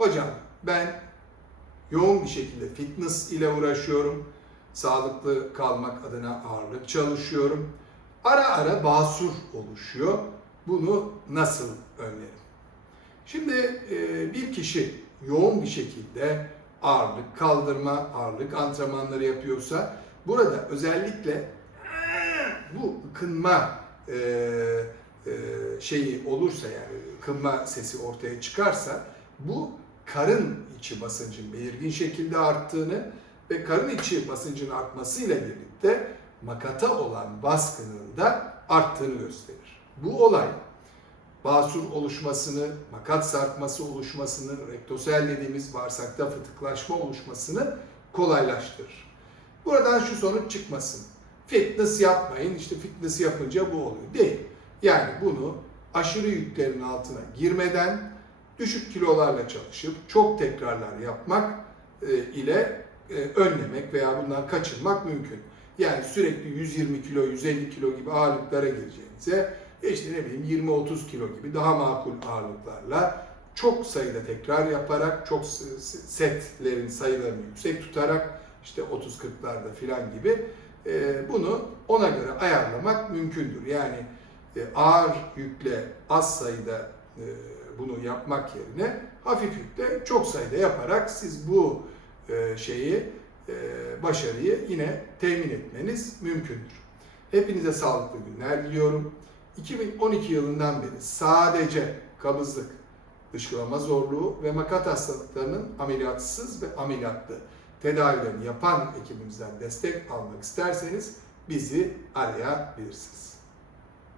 Hocam ben yoğun bir şekilde fitness ile uğraşıyorum. Sağlıklı kalmak adına ağırlık çalışıyorum. Ara ara basur oluşuyor. Bunu nasıl önlerim? Şimdi e, bir kişi yoğun bir şekilde ağırlık kaldırma, ağırlık antrenmanları yapıyorsa burada özellikle bu ıkınma e, e, şeyi olursa yani ıkınma sesi ortaya çıkarsa bu karın içi basıncın belirgin şekilde arttığını ve karın içi basıncın artmasıyla birlikte makata olan baskının da arttığını gösterir. Bu olay basur oluşmasını, makat sarkması oluşmasını, rektosel dediğimiz bağırsakta fıtıklaşma oluşmasını kolaylaştırır. Buradan şu sonuç çıkmasın. Fitness yapmayın, işte fitness yapınca bu oluyor. Değil. Yani bunu aşırı yüklerin altına girmeden düşük kilolarla çalışıp çok tekrarlar yapmak e, ile e, önlemek veya bundan kaçınmak mümkün. Yani sürekli 120 kilo, 150 kilo gibi ağırlıklara gireceğinize işte ne bileyim 20-30 kilo gibi daha makul ağırlıklarla çok sayıda tekrar yaparak, çok setlerin sayılarını yüksek tutarak işte 30-40'larda filan gibi e, bunu ona göre ayarlamak mümkündür. Yani ağır yükle az sayıda bunu yapmak yerine hafif yükle çok sayıda yaparak siz bu e, şeyi e, başarıyı yine temin etmeniz mümkündür. Hepinize sağlıklı günler diliyorum. 2012 yılından beri sadece kabızlık, dışkılama zorluğu ve makat hastalıklarının ameliyatsız ve ameliyatlı tedavilerini yapan ekibimizden destek almak isterseniz bizi arayabilirsiniz.